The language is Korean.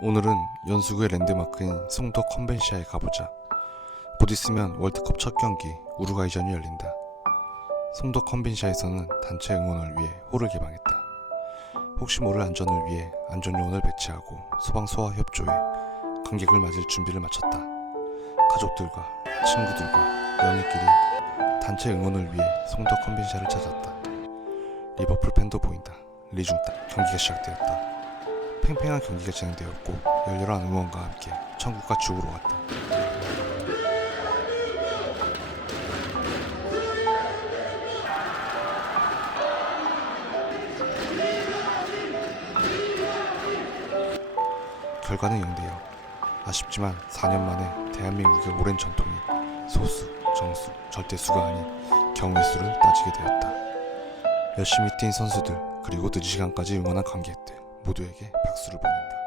오늘은 연수구의 랜드마크인 송도 컨벤시아에 가보자. 곧 있으면 월드컵 첫 경기 우루과이전이 열린다. 송도 컨벤시아에서는 단체 응원을 위해 홀을 개방했다. 혹시 모를 안전을 위해 안전요원을 배치하고 소방서와 협조해 관객을 맞을 준비를 마쳤다. 가족들과 친구들과 연인끼리 단체 응원을 위해 송도 컨벤시아를 찾았다. 리버풀 팬도 보인다. 리중 따 경기가 시작되었다. 팽팽한 경기가 진행되었고 열렬한 응원과 함께 천국과 지옥으로 갔다. 결과는 0대0. 아쉽지만 4년 만에 대한민국의 오랜 전통이 소수, 정수, 절대수가 아닌 경우의 수를 따지게 되었다. 열심히 뛴 선수들 그리고 늦은 시간까지 응원한 관객들 모두에게 박수를 보낸다.